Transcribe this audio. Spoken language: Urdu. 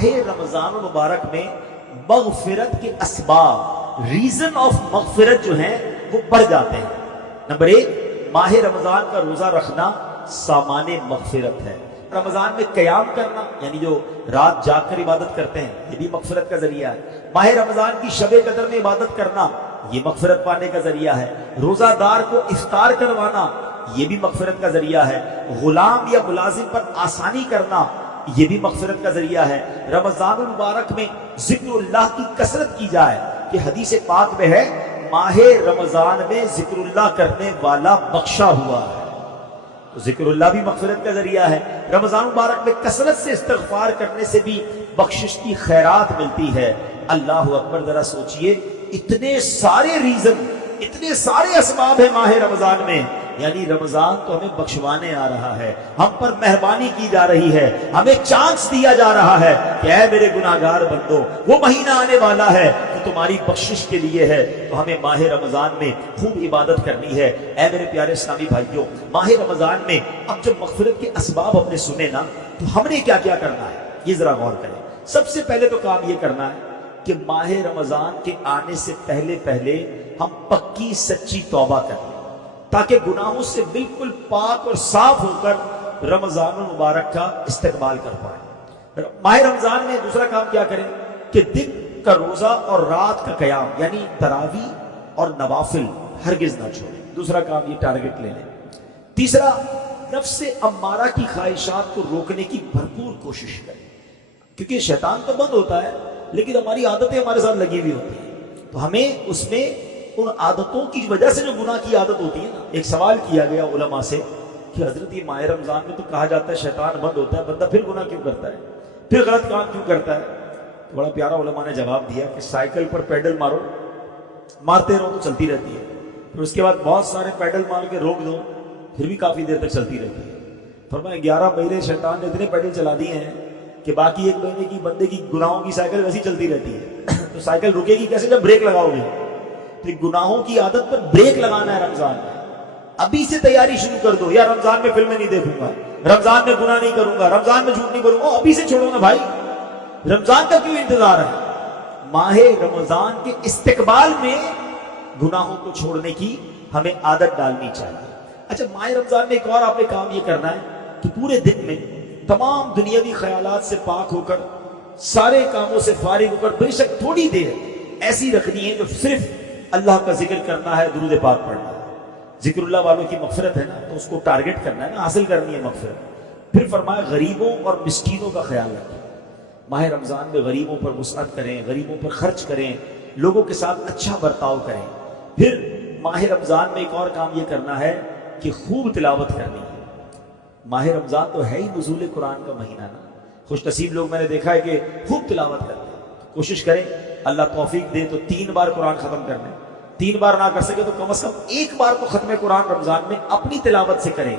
ماہ رمضان المبارک میں مغفرت کے اسباب، ریزن آف مغفرت جو ہیں وہ بڑھ جاتے ہیں۔ نمبر ایک، ماہ رمضان کا روزہ رکھنا سامان مغفرت ہے۔ رمضان میں قیام کرنا یعنی جو رات جاگ کر عبادت کرتے ہیں یہ بھی مغفرت کا ذریعہ ہے۔ ماہ رمضان کی شب قدر میں عبادت کرنا یہ مغفرت پانے کا ذریعہ ہے۔ روزہ دار کو افطار کروانا یہ بھی مغفرت کا ذریعہ ہے۔ غلام یا ملازم پر آسانی کرنا یہ بھی مغفرت کا ذریعہ ہے۔ رمضان المبارک میں ذکر اللہ کی کثرت کی جائے کہ حدیث پاک میں ہے ماہ رمضان میں ذکر اللہ کرنے والا بخشا ہوا ہے، تو ذکر اللہ بھی مغفرت کا ذریعہ ہے۔ رمضان مبارک میں کثرت سے استغفار کرنے سے بھی بخشش کی خیرات ملتی ہے۔ اللہ اکبر، ذرا سوچئے اتنے سارے ریزن، اتنے سارے اسباب ہیں ماہ رمضان میں، یعنی رمضان تو ہمیں بخشوانے آ رہا ہے، ہم پر مہربانی کی جا رہی ہے، ہمیں چانس دیا جا رہا ہے کہ اے میرے گناہگار بندو وہ مہینہ آنے والا ہے جو تمہاری بخشش کے لیے ہے، تو ہمیں ماہ رمضان میں خوب عبادت کرنی ہے۔ اے میرے پیارے اسلامی بھائیوں، ماہ رمضان میں اب جب مغفرت کے اسباب ہم نے سنے نا تو ہم نے کیا کیا کرنا ہے یہ ذرا غور کریں۔ سب سے پہلے تو کام یہ کرنا ہے کہ ماہ رمضان کے آنے سے پہلے ہم پکی سچی توبہ کریں تاکہ گناہوں سے بالکل پاک اور صاف ہو کر رمضان المبارک کا استقبال کر پائیں۔ ماہ رمضان میں دوسرا کام کیا کریں کہ دن کا روزہ اور رات کا قیام یعنی تراویح اور نوافل ہرگز نہ چھوڑیں، دوسرا کام یہ ٹارگٹ لے لیں۔ تیسرا، نفس امارہ کی خواہشات کو روکنے کی بھرپور کوشش کریں، کیونکہ شیطان تو بند ہوتا ہے لیکن ہماری عادتیں ہمارے ساتھ لگی ہوئی ہوتی ہیں، تو ہمیں اس میں ان عادتوں کی وجہ سے جو گناہ کی عادت ہوتی ہے نا، ایک سوال کیا گیا علماء سے کہ حضرت یہ ماہ رمضان میں تو کہا جاتا ہے شیطان بند ہوتا ہے، بندہ پھر گناہ کیوں کرتا ہے، پھر غلط کام کیوں کرتا ہے؟ تو بڑا پیارا علماء نے جواب دیا کہ سائیکل پر پیڈل مارو، مارتے رہو تو چلتی رہتی ہے، پھر اس کے بعد بہت سارے پیڈل مار کے روک دو پھر بھی کافی دیر تک چلتی رہتی ہے۔ فرمایا 11 مہینے شیطان نے اتنے پیڈل چلا دیے ہیں کہ باقی ایک مہینے کی بندے کی گناہوں کی سائیکل ویسی چلتی رہتی ہے، تو سائیکل رکے گی کیسے جب بریک لگاؤ گے؟ تو گناہوں کی عادت پر بریک لگانا ہے رمضان میں، ابھی سے تیاری شروع کر دو۔ یا رمضان میں فلمیں نہیں دیکھوں گا، رمضان میں گناہ نہیں کروں گا، رمضان میں جھوٹ نہیں بولوں گا، ابھی سے چھوڑو نا بھائی، رمضان کا کیوں انتظار ہے؟ ماہ رمضان کے استقبال میں گناہوں کو چھوڑنے کی ہمیں عادت ڈالنی چاہیے۔ اچھا، ماہ رمضان میں ایک اور آپ نے کام یہ کرنا ہے کہ پورے دن میں تمام دنیاوی خیالات سے پاک ہو کر، سارے کاموں سے فارغ ہو کر بے شک تھوڑی دیر ایسی رکھنی ہے جو صرف اللہ کا ذکر کرنا ہے، درود پاک پڑھنا ہے۔ ذکر اللہ والوں کی مغفرت ہے نا، تو اس کو ٹارگٹ کرنا ہے نا، حاصل کرنی ہے مغفرت۔ پھر فرمایا غریبوں اور مسکینوں کا خیال رکھیں، ماہ رمضان میں غریبوں پر وسعت کریں، غریبوں پر خرچ کریں، لوگوں کے ساتھ اچھا برتاؤ کریں۔ پھر ماہ رمضان میں ایک اور کام یہ کرنا ہے کہ خوب تلاوت کرنی ہے۔ ماہ رمضان تو ہے ہی نزول قرآن کا مہینہ نا، خوش نصیب لوگ میں نے دیکھا ہے کہ خوب تلاوت کرتے ہیں۔ کوشش کریں اللہ توفیق دے تو 3 بار قرآن ختم کرنے، 3 بار نہ کر سکے تو کم از کم 1 بار تو ختم قرآن رمضان میں اپنی تلاوت سے کریں۔